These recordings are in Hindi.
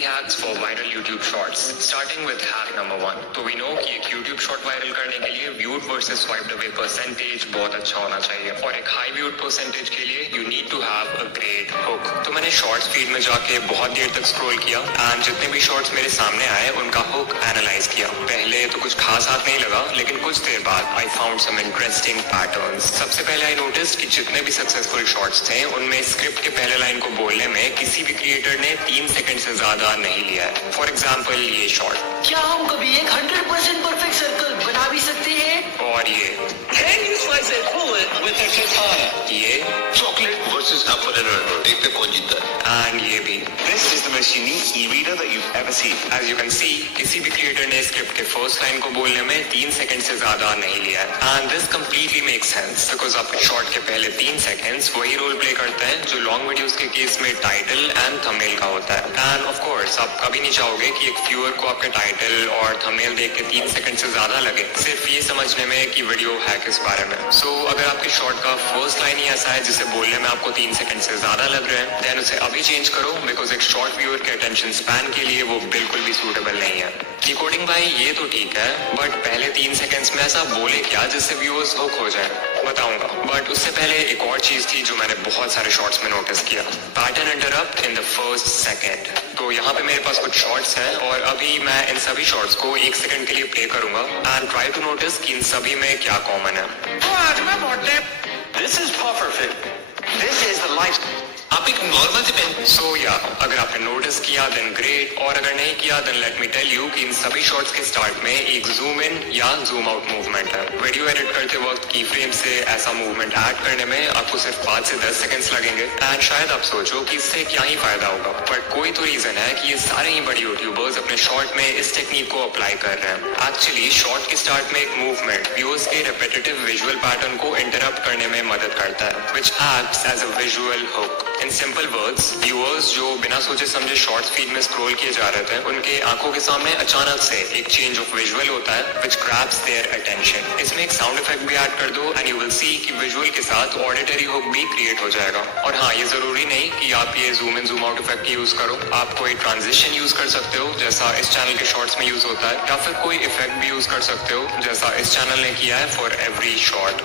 20 hacks for viral YouTube shorts. Starting with hack number 1. तो we know कि एक YouTube short वायरल करने के लिए viewed versus swiped away percentage बहुत अच्छा होना चाहिए और एक high viewed percentage के लिए you need to have a great hook. तो मैंने shorts feed में जाके बहुत देर तक scroll किया and जितने भी shorts मेरे सामने आए उनका hook analyze किया. पहले तो कुछ खास हाथ नहीं लगा लेकिन कुछ देर बाद I found some interesting patterns. सबसे पहले I noticed कि जितने भी successful shorts थे उनमें स्क्रिप्ट के पहले लाइन को बोलने में किसी भी क्रिएटर ने 3 सेकंड से ज्यादा नहीं लिया है. फॉर एग्जाम्पल ये शॉर्ट. क्या हम कभी एक 100% परफेक्ट सर्कल बना भी सकते हैं? और ये Can you slice a bullet with a katana? ये chocolate versus apple and orange. देखते कौन जीतता है. एंड ये भी. This is the most unique e-reader that you've ever seen. As you can see, किसी भी क्रिएटर ने स्क्रिप्ट के फर्स्ट लाइन को बोलने में 3 सेकंड से ज्यादा नहीं लिया है. And this completely makes sense because आपके शॉर्ट के पहले 3 सेकंड्स वही रोल प्ले करते हैं जो लॉन्ग वीडियोस के केस में टाइटल एंड थंबनेल का होता है. एंड ऑफ कोर्स आप कभी नहीं चाहोगे कि एक व्यूअर को आपके टाइटल और थंबनेल देख के 3 सेकंड से ज्यादा लगे सिर्फ ये समझने में कि वीडियो है किस बारे में. सो अगर आपके शॉर्ट का फर्स्ट लाइन ही ऐसा है जिसे बोलने में आपको 3 सेकंड से ज्यादा लग रहे हैं देन उसे अभी चेंज करो बिकॉज एक शॉर्ट व्यूअर के अटेंशन स्पैन के लिए वो बिल्कुल भी सूटेबल नहीं है. डिकोडिंग भाई ये तो ठीक है बट पहले 3 सेकंड्स में ऐसा बोले क्या जिससे व्यूअर्स हुक हो जाए. बताऊंगा बट उससे पहले एक और चीज थी जो मैंने बहुत सारे शॉर्ट्स में नोटिस किया. Pattern interrupt in the first second. तो यहाँ पे मेरे पास कुछ शॉर्ट्स हैं और अभी मैं इन सभी शॉर्ट्स को 1 सेकंड के लिए प्ले करूंगा एंड ट्राई टू नोटिस कि इन सभी में क्या कॉमन है. तो आज मैं मोटे. This is pufferfish. This is the life. आप एक नॉर्मल से पेन. सो या अगर आपने नोटिस किया देन ग्रेट और अगर नहीं किया then let me tell you कि इन सभी शॉट्स के स्टार्ट में एक जूम इन या जूम आउट मूवमेंट है. वीडियो एडिट करते वक्त की फ्रेम से ऐसा मूवमेंट ऐड करने में आपको सिर्फ 5 से 10 सेकंड्स लगेंगे एंड शायद आप सोचो कि इससे क्या ही फायदा होगा बट कोई तो रीजन है कि ये सारे ही बड़े यूट्यूबर्स अपने शॉर्ट में इस टेक्निक को अप्लाई कर रहे हैं. एक्चुअली शॉर्ट के स्टार्ट में एक मूवमेंट व्यूअर्स के रेपिटेटिव विजुअल पैटर्न को इंटरप्ट करने में मदद करता है which acts as a visual hook. In simple words viewers जो बिना सोचे समझे शॉर्ट्स फीड में स्क्रॉल किए जा रहे थे उनके आंखों के सामने अचानक से एक चेंज ऑफ विजुअल होता है व्हिच ग्रैब्स देयर अटेंशन. इसमें एक साउंड इफेक्ट भी ऐड कर दो एंड यू विल सी कि विजुअल के साथ ऑडिटरी हुक भी क्रिएट हो जाएगा. और हाँ ये जरूरी नहीं कि आप ये zoom in zoom out effect use करो. आप कोई ट्रांजिशन यूज कर सकते हो जैसा इस चैनल के शॉर्ट्स में यूज होता है या फिर कोई इफेक्ट भी यूज कर सकते हो जैसा इस चैनल ने किया है for every short.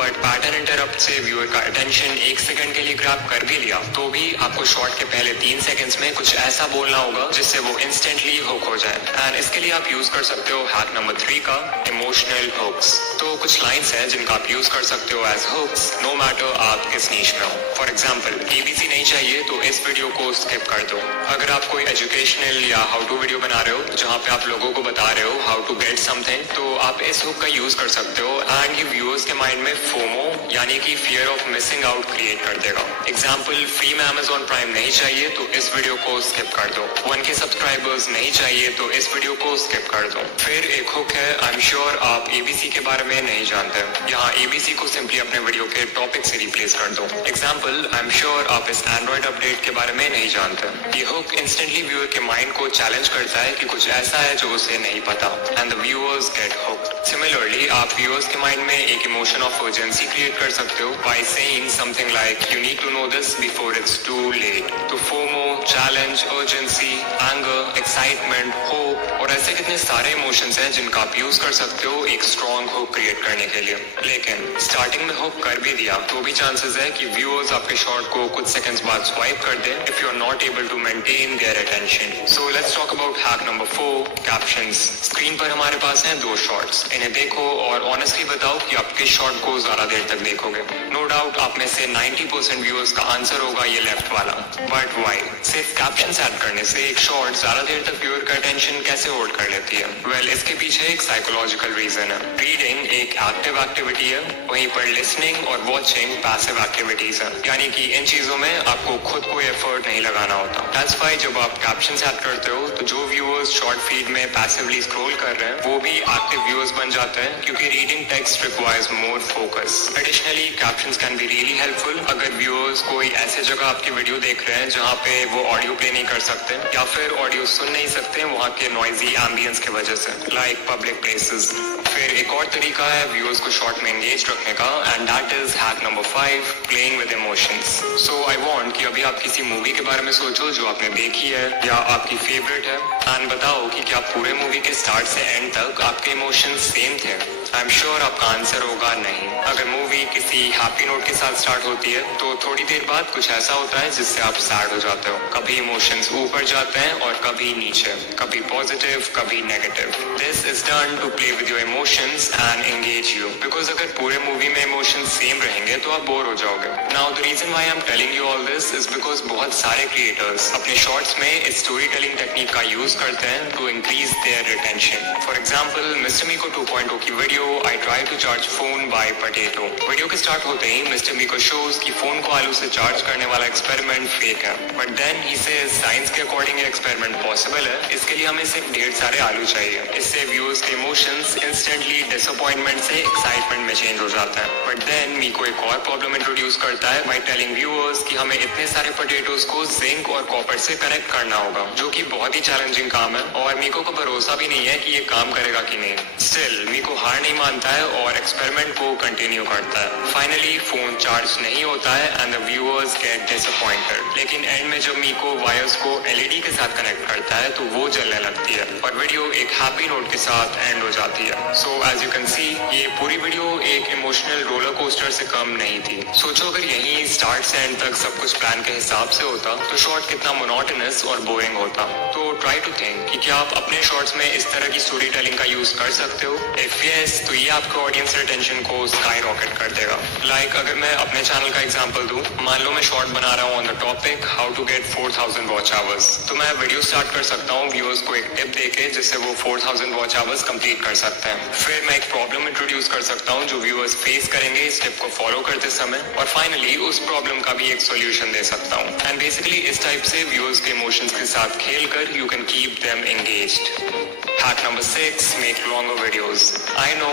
But pattern interrupt से व्यूअर का अटेंशन 1 सेकंड के लिए ग्रैब कर भी लिया तो भी आपको शॉर्ट के पहले 3 सेकंड्स में कुछ ऐसा बोलना होगा जिससे वो इंस्टेंटली हुक हो जाए. एंड इसके लिए आप यूज कर सकते हो हैक नंबर 3 का इमोशनल हुक्स. तो कुछ लाइंस हैं जिनका आप यूज कर सकते हो एज हुक्स नो मैटर आप किस नीश में हो. फॉर एग्जाम्पल ABC नहीं चाहिए तो इस वीडियो को स्किप कर दो. अगर आप कोई एजुकेशनल या हाउ टू वीडियो बना रहे हो जहाँ पे आप लोगों को बता रहे हो हाउ टू गेट समथिंग तो आप इस हुक का यूज कर सकते हो एंड ये व्यूअर्स के माइंड में फोमो यानी कि fear of missing out create कर देगा. एग्जाम्पल फ्री में Amazon प्राइम नहीं चाहिए तो इस वीडियो को स्किप कर दो. 1K सब्सक्राइबर्स नहीं चाहिए तो इस वीडियो को स्किप कर दो. फिर एक हुक है आई एम श्योर आप ABC के बारे में नहीं जानते. यहाँ ABC को सिंपली अपने वीडियो के टॉपिक से रिप्लेस कर दो. एग्जाम्पल आई एम श्योर आप इस एंड्रॉइड अपडेट के बारे में नहीं जानते. ये हुक इंस्टेंटली व्यूअर के माइंड को चैलेंज करता है कि कुछ ऐसा है जो उसे नहीं पता and the viewers get hooked. Similarly आप व्यूअर्स के माइंड में एक इमोशन ऑफ अर्जेंसी क्रिएट कर सकते हो by saying something like you need to know this before it's too late. तो FOMO, challenge, urgency, anger, excitement, hope और ऐसे कितने सारे इमोशंस हैं जिनका आप यूज कर सकते हो एक स्ट्रॉन्ग हुक क्रिएट करने के लिए. लेकिन स्टार्टिंग में हुक कर भी दिया तो भी चांसेस है कि व्यूअर्स आपके शॉर्ट को कुछ सेकंड्स बाद स्वाइप कर दें if you are not able to maintain their attention. So let's talk about hack number 4 captions. Screen पर हमारे पास हैं 2 शॉर्ट्स. इन्हें देखो और ऑनेस्टली बताओ कि आप किस शॉर्ट को ज्यादा देर तक देखोगे. नो डाउट आप में से 90% व्यूअर्स का आंसर होगा ये लेफ्ट वाला. But why? सिर्फ कैप्शंस ऐड करने से एक शॉर्ट ज्यादा देर तक व्यूअर का अटेंशन कैसे होल्ड कर लेती है? वेल इसके पीछे एक साइकोलॉजिकल रीजन है. रीडिंग एक एक्टिव एक्टिविटी है वहीं पर लिसनिंग और वॉचिंग पैसिव एक्टिविटीज है यानी कि इन चीजों में आपको खुद कोई एफर्ट नहीं लगाना होता. दैट्स व्हाई जब आप कैप्शंस ऐड करते हो तो जो व्यूअर्स शॉर्ट फीड में पैसिवली स्क्रॉल कर रहे हैं वो भी एक्टिव व्यूअर्स बन जाते हैं क्योंकि reading text requires more focus. Additionally captions can be really helpful अगर व्यूअर्स कोई ऐसे जगह आपकी वीडियो देख रहे हैं जहाँ पे वो ऑडियो प्ले नहीं कर सकते या फिर ऑडियो सुन नहीं सकते वहाँ के नॉइजी एम्बियंस की वजह से लाइक पब्लिक प्लेसेस. फिर एक और तरीका है व्यूअर्स को शॉर्ट में एंगेज रखने का, and that is hack number 5, playing with emotions. So I want कि अभी आप किसी मूवी के बारे में सोचो जो आपने देखी है या आपकी फेवरेट है, एंड बताओ कि क्या पूरे मूवी के स्टार्ट से एंड तक आपके इमोशंस सेम थे। आई एम श्योर आपका आंसर होगा नहीं। अगर मूवी किसी हैप्पी नोट के साथ स्टार्ट होती है तो थोड़ी देर बाद कुछ ऐसा होता है जिससे आप सैड हो जाते हो। कभी इमोशंस ऊपर जाते हैं और कभी नीचे, कभी पॉजिटिव कभी negative. This is done to play with your emotions and engage you, because अगर पूरे मूवी में इमोशंस सेम रहेंगे तो आप बोर हो जाओगे। Now the reason why I am telling you all this is because बहुत सारे क्रिएटर्स अपने शॉर्ट्स में इस स्टोरी टेलिंग टेक्निक का यूज करते हैं to increase their retention. For example mister Meeko 2.0 की video I try to charge phone by potato. Video के स्टार्ट होते ही मिस्टर मीको शोज कि फोन को आलू से चार्ज करने वाला एक्सपेरिमेंट फेक है, but then he says science के अकॉर्डिंग ये एक्सपेरिमेंट पॉसिबल है, इसके लिए हमें सिर्फ ढेर सारे आलू चाहिए। इससे व्यूअर्स के इमोशंस इंस्टेंटली डिसअपॉइंटमेंट से एक्साइटमेंट में चेंज हो जाता है। बट देन मीको एक और प्रॉब्लम इंट्रोड्यूस करता है बाय टेलिंग व्यूअर्स कि हमें इतने सारे पोटैटोज को जिंक और कॉपर से कनेक्ट करना होगा, जो कि बहुत ही चैलेंजिंग काम है और मीको को भरोसा भी नहीं है कि ये काम करेगा कि नहीं। स्टिल मीको हार नहीं मानता है और एक्सपेरिमेंट को कंटिन्यू करता है। फाइनली फोन चार्ज नहीं होता है and the viewers get disappointed. लेकिन एंड में जब मीको वायर्स को एलईडी के साथ कनेक्ट करता है तो वो जलने लगती है और वीडियो एक हैप्पी नोट के साथ एंड हो जाती है। So as you can see ये पूरी वीडियो एक इमोशनल रोलर कोस्टर से कम नहीं थी। सोचो अगर यही स्टार्ट से एंड तक सब कुछ प्लान के हिसाब से होता तो शॉर्ट कितना मोनोटोनस और बोरिंग होता। तो ट्राई टू थिंक कि क्या आप अपने शॉर्ट्स में इस तरह की स्टोरी टेलिंग का यूज कर सकते हो। इफ यस तो ये आपके ऑडियंस रिटेंशन को स्काई रॉकेट कर देगा। लाइक अगर मैं अपने चैनल का एग्जांपल दूं, मान लो मैं शॉर्ट बना रहा हूं on the topic how to get 4000 watch hours, तो मैं वीडियो स्टार्ट कर सकता हूं व्यूअर्स को एक टिप देके जिससे वो 4000 वॉच आवर्स कंप्लीट कर सकते हैं। फिर मैं एक प्रॉब्लम इंट्रोड्यूस कर सकता हूं जो व्यूअर्स फेस करेंगे इस टिप को फॉलो करते समय, और फाइनली उस प्रॉब्लम का भी एक सोल्यूशन दे सकता हूं। एंड बेसिकली इस टाइप से व्यूअर्स के इमोशंस के साथ खेलकर you can keep them engaged. Hack number 6, make longer videos. I know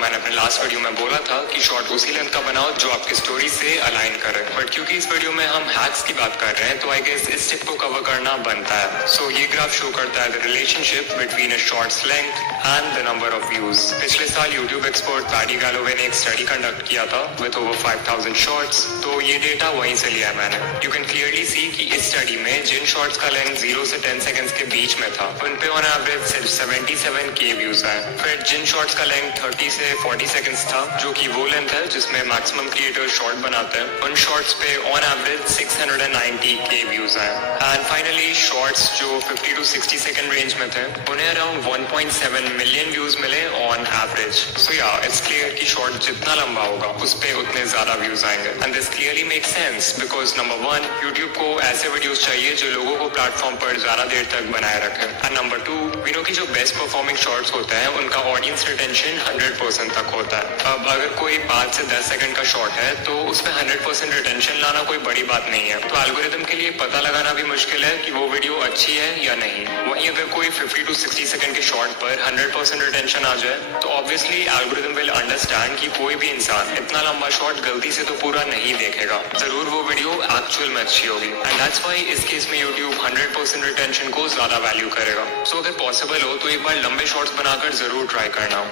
मैंने अपने लास्ट वीडियो में बोला था कि शॉर्ट उसी लेंथ का बनाओ जो आपकी स्टोरी से अलाइन करे, बट क्योंकि इस वीडियो में हम हैक्स की बात कर रहे हैं तो आई गेस इस टिप को कवर करना बनता है। सो ये ग्राफ शो करता है the relationship between a shorts length and the number of views. पिछले साल यूट्यूब एक्सपर्ट पैडी गैलोवे ने एक स्टडी कंडक्ट किया था विद ओवर 5000 शॉर्ट्स, तो ये डेटा वहीं से लिया है मैंने। यू कैन क्लियरली सी कि इस स्टडी में जिन शॉर्ट्स का लेंथ 0 से 10 सेकंड्स के बीच में था उन पे ऑन एवरेज सिर्फ 77K व्यूज आए। फिर जिन शॉर्ट्स का लेंथ 30 से 40 सेकंड्स था, जो कि वो लेंथ है जिसमें मैक्सिमम क्रिएटर शॉर्ट बनाते हैं, उन शॉर्ट्स पे ऑन एवरेज 690K व्यूज आए। एंड फाइनली शॉर्ट्स जो 50 to 60 सेकंड रेंज में थे उन्हें अराउंड 1.7 मिलियन व्यूज मिले ऑन एवरेज। सो या इट्स क्लियर कि शॉर्ट जितना लंबा होगा उस पे उतने ज्यादा व्यूज आएंगे। And this clearly make sense because number 1, YouTube को ऐसे वीडियोस चाहिए जो लोगों को प्लेटफॉर्म पर ज्यादा देर तक बनाए रखे। एंड नंबर 2, वी नो कि जो बेस्ट परफॉर्मिंग शॉर्ट्स होते हैं उनका ऑडियंस रिटेंशन 100% तक होता है। अब अगर कोई 5 से 10 सेकंड का शॉर्ट है तो उसमें 100% रिटेंशन लाना कोई बड़ी बात नहीं है। तो एल्गोरिदम के लिए पता लगाना भी मुश्किल है कि वो वीडियो अच्छी है या नहीं। वहीं अगर कोई 50 to 60 सेकंड के शॉर्ट पर 100% रिटेंशन आ जाए तो ऑब्वियसली एल्गोरिदम विल अंडरस्टैंड कि कोई भी इंसान इतना लंबा शॉर्ट गलती से तो पूरा नहीं देखेगा, जरूर वो वीडियो एक्चुअल में अच्छी होगी। एंड दैट्स व्हाई इस केस में यूट्यूब 100% रिटेंशन को ज्यादा वैल्यू करेगा। सो अगर पॉसिबल हो तो एक बार लंबे शॉर्ट्स बनाकर जरूर ट्राई करना।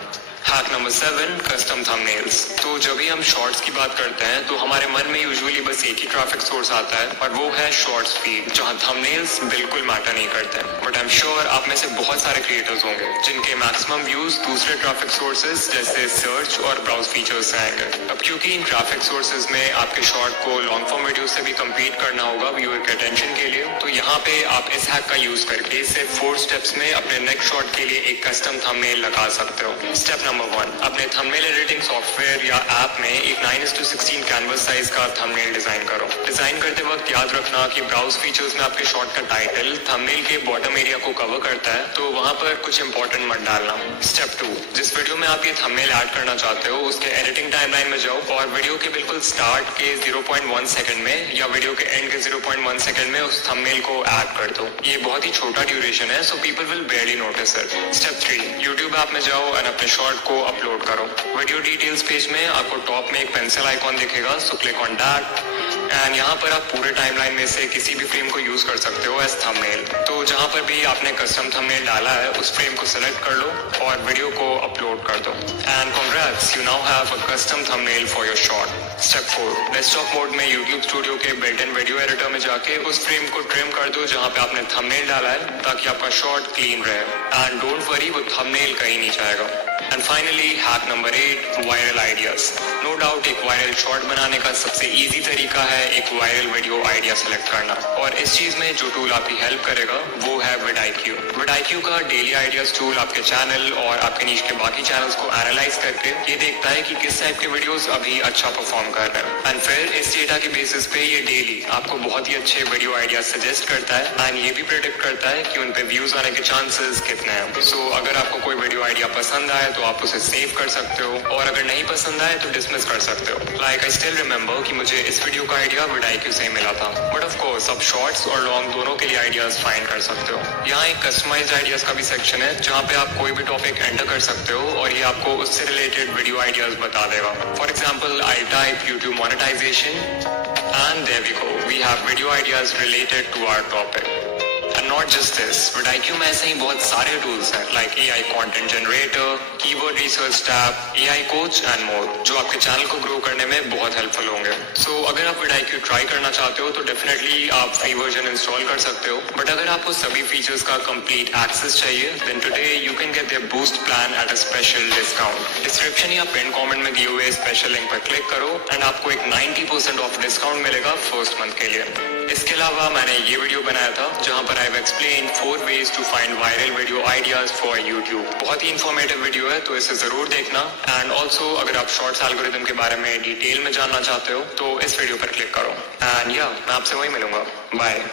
Hack number 7, custom thumbnails. तो जब भी हम शॉर्ट्स की बात करते हैं तो हमारे मन में यूजुअली बस एक ही ट्रैफिक सोर्स आता है और वो है शॉर्ट्स फीड, जहां थंबनेल्स बिल्कुल मैटर नहीं करते। बट आई एम श्योर आप में से बहुत सारे क्रिएटर्स होंगे जिनके मैक्सिमम व्यूज दूसरे ट्रैफिक सोर्सेज जैसे सर्च और ब्राउज फीचर्स से आएंगे। अब क्योंकि इन ट्रैफिक सोर्सेज में आपके शॉर्ट को लॉन्ग फॉर्म वीडियो से भी कम्पीट करना होगा व्यूअर के अटेंशन के लिए, तो यहाँ पे आप इस हैक का यूज करके सिर्फ 4 स्टेप्स में अपने नेक्स्ट शॉर्ट के लिए एक कस्टम थंबनेल लगा सकते हो। स्टेप नंबर 1, अपने थंबनेल एडिटिंग सॉफ्टवेयर या ऐप में एक 9:16 कैनवस साइज का थंबनेल डिजाइन करो। डिजाइन करते वक्त याद रखना कि ब्राउज फीचर्स में आपके शॉर्ट का टाइटल थंबनेल के बॉटम एरिया को कवर करता है, तो वहां पर कुछ इंपॉर्टेंट मत डालना। स्टेप 2, जिस वीडियो में आप ये थंबनेल ऐड करना चाहते हो उसके एडिटिंग टाइमलाइन में जाओ और वीडियो के बिल्कुल स्टार्ट के 0.1 सेकंड में या वीडियो के एंड के 0.1 सेकंड में उस थंबनेल को ऐड कर दो। ये बहुत ही छोटा ड्यूरेशन है, so people will बेयरली notice it. Step 3, YouTube app में जाओ और अपने शॉर्ट को को अपलोड करो। वीडियो डिटेल्स पेज में आपको टॉप में एक पेंसिल आइकॉन दिखेगा, so click on that and यहाँ पर आप पूरे टाइमलाइन में से किसी भी फ्रेम को यूज कर सकते हो एज थंबनेल। तो जहाँ पर भी आपने कस्टम थंबनेल डाला है उस फ्रेम को सिलेक्ट कर लो और वीडियो को अपलोड कर दो and congrats, you now have a custom thumbnail for your shot. Step 4, desktop mode में YouTube स्टूडियो के बिल्ट इन वीडियो एडिटर में जाके उस फ्रेम को ट्रिम कर दो जहाँ पे आपने थंबनेल डाला है, ताकि आपका शॉट क्लीन रहे एंड डोंट वरी, वो थंबनेल कहीं नहीं जाएगा। And finally hack number 8, viral ideas. No doubt एक वायरल शॉट बनाने का सबसे इजी तरीका है एक वायरल वीडियो आइडिया सेलेक्ट करना, और इस चीज में जो टूल आपकी हेल्प करेगा वो है vidIQ। vidIQ का डेली आइडियाज टूल आपके चैनल और आपके नीच के बाकी चैनल्स को एनालाइज करके ये देखता है कि किस टाइप के वीडियोस अभी अच्छा परफॉर्म कर रहे हैं एंड फिर इस डेटा के बेसिस पे ये डेली आपको बहुत ही अच्छे वीडियो आइडियाज सजेस्ट करता है एंड ये भी प्रेडिक्ट करता है कि उन पे व्यूज आने के चांसेस कितने हैं। सो अगर आपको कोई वीडियो आइडिया पसंद आए तो आप उसे सेव कर सकते हो, और अगर नहीं पसंद आए तो डिसमिस कर सकते हो। लाइक आई स्टिल रिमेंबर कि मुझे इस वीडियो का आइडिया vidIQ से ही मिला था, बट ऑफ कोर्स आप शॉर्ट्स और लॉन्ग दोनों के लिए आइडियाज फाइंड कर सकते हो। यहाँ एक कस्टमाइज्ड आइडियाज का भी सेक्शन है जहाँ पे आप कोई भी टॉपिक एंटर कर सकते हो और ये आपको उससे रिलेटेड वीडियो आइडियाज बता देगा। For example I type YouTube monetization and there we go, we have video ideas related to our topic. And not just this, vidIQ में ऐसे ही बहुत सारे टूल्स हैं like AI content generator, keyword research tab, AI coach and more, जो आपके चैनल को ग्रो करने में बहुत हेल्पफुल होंगे। सो अगर आप vidIQ ट्राई करना चाहते हो तो डेफिनेटली आप फ्री वर्जन इंस्टॉल कर सकते हो, बट अगर आपको सभी फीचर्स का कंप्लीट एक्सेस चाहिए then today you can get their boost plan at a special discount. Description या पिन कमेंट में दिए हुए स्पेशल लिंक पर क्लिक करो एंड आपको एक 90% ऑफ डिस्काउंट मिलेगा फर्स्ट मंथ के लिए। इसके अलावा मैंने ये वीडियो बनाया था जहाँ पर I've explained 4 ways to find viral video ideas for YouTube। बहुत ही इंफॉर्मेटिव वीडियो है तो इसे जरूर देखना एंड ऑल्सो अगर आप शॉर्ट्स एल्गोरिथम के बारे में डिटेल में जानना चाहते हो तो इस वीडियो पर क्लिक करो एंड या मैं आपसे वही मिलूंगा। बाय।